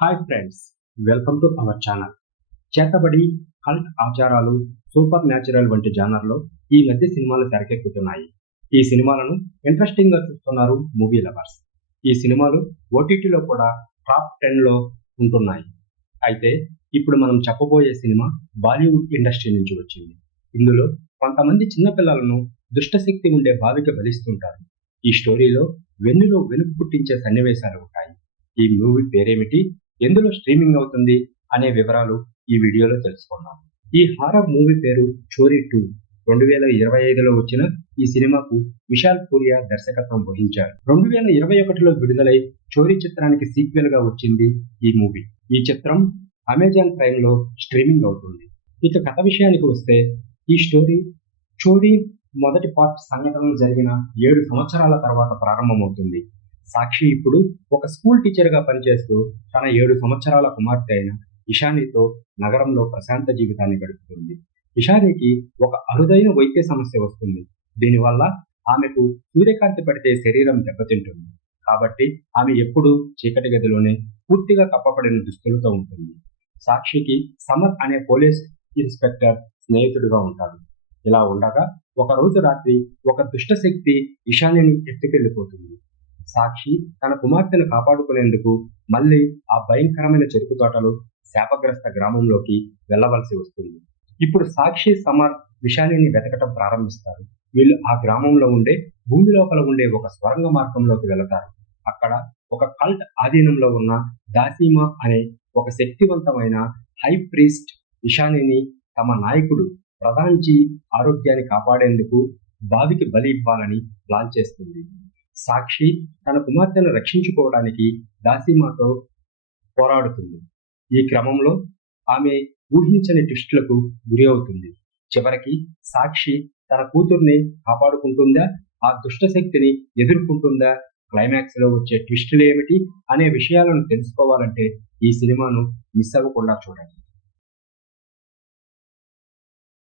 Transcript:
Hi friends, welcome to our channel. చేతబడి, cult ఆచారాలు, super natural వంటి జానర్లో ఈ మధ్య సినిమాలు తెరకెక్కుతున్నాయి. ఈ సినిమాలను ఇంట్రెస్టింగ్గా చూస్తున్నారు మూవీ లవర్స్. ఈ సినిమాలు ఓటీటీలో కూడా టాప్ 10లో ఉంటున్నాయి. అయితే ఇప్పుడు మనం చెప్పబోయే సినిమా బాలీవుడ్ ఇండస్ట్రీ నుంచి వచ్చింది. ఇందులో కొంతమంది చిన్నపిల్లలను దుష్టశక్తి ఉండే బావికి బలిస్తుంటారు. ఈ స్టోరీలో వెన్నులో వెనుక పుట్టించే సన్నివేశాలు ఉంటాయి. ఈ మూవీ పేరేమిటి, ఎందులో స్ట్రీమింగ్ అవుతుంది అనే వివరాలు ఈ వీడియోలో తెలుసుకుందాం. ఈ హారర్ మూవీ పేరు చోరీ 2. 2025లో వచ్చిన ఈ సినిమాకు విశాల్ పూరియా దర్శకత్వం వహించారు. 2021లో విడుదలై చోరీ చిత్రానికి సీక్వెల్ గా వచ్చింది ఈ మూవీ. ఈ చిత్రం అమెజాన్ ప్రైమ్ లో స్ట్రీమింగ్ అవుతుంది. ఇక కథ విషయానికి వస్తే, ఈ స్టోరీ చోరీ మొదటి పార్ట్ సంఘటనలు జరిగిన 7 సంవత్సరాల తర్వాత ప్రారంభమవుతుంది. సాక్షి ఇప్పుడు ఒక స్కూల్ టీచర్ గా పనిచేస్తూ తన 7 సంవత్సరాల కుమార్తె అయిన ఇషానీతో నగరంలో ప్రశాంత జీవితాన్ని గడుపుతుంది. ఇషానీకి ఒక అరుదైన వైద్య సమస్య వస్తుంది. దీనివల్ల ఆమెకు సూర్యకాంతి పడితే శరీరం దెబ్బతింటుంది. కాబట్టి ఆమె ఎప్పుడూ చీకటి గదిలోనే పూర్తిగా కప్పబడిన దుస్తులతో ఉంటుంది. సాక్షికి సమర్ అనే పోలీస్ ఇన్స్పెక్టర్ స్నేహితుడిగా ఉంటాడు. ఇలా ఉండగా ఒక రోజు రాత్రి ఒక దుష్టశక్తి ఇషానీని ఎత్తుకెళ్లిపోతుంది. సాక్షి తన కుమార్తెను కాపాడుకునేందుకు మళ్ళీ ఆ భయంకరమైన చెరుకు తోటలు, శాపగ్రస్త గ్రామంలోకి వెళ్లవలసి వస్తుంది. ఇప్పుడు సాక్షి, సమర్ విషాలిని వెతకటం ప్రారంభిస్తారు. వీళ్ళు ఆ గ్రామంలో ఉండే భూమి లోపల ఉండే ఒక స్వరంగ మార్గంలోకి వెళతారు. అక్కడ ఒక కల్ట్ ఆధీనంలో ఉన్న దాసీమా అనే ఒక శక్తివంతమైన హై ప్రీస్ట్ ఇషానీని తమ నాయకుడు ప్రధాన్జీ ఆరోగ్యాన్ని కాపాడేందుకు బావికి బలి ఇవ్వాలని ప్లాన్ చేస్తుంది. సాక్షి తన కుమార్తెను రక్షించుకోవడానికి దాసీమాతో పోరాడుతుంది. ఈ క్రమంలో ఆమె ఊహించని ట్విస్టులకు గురి అవుతుంది. చివరికి సాక్షి తన కూతుర్ని కాపాడుకుంటుందా, ఆ దుష్టశక్తిని ఎదుర్కొంటుందా, క్లైమాక్స్ లో వచ్చే ట్విస్టులు ఏమిటి అనే విషయాలను తెలుసుకోవాలంటే ఈ సినిమాను మిస్ అవ్వకుండా చూడండి.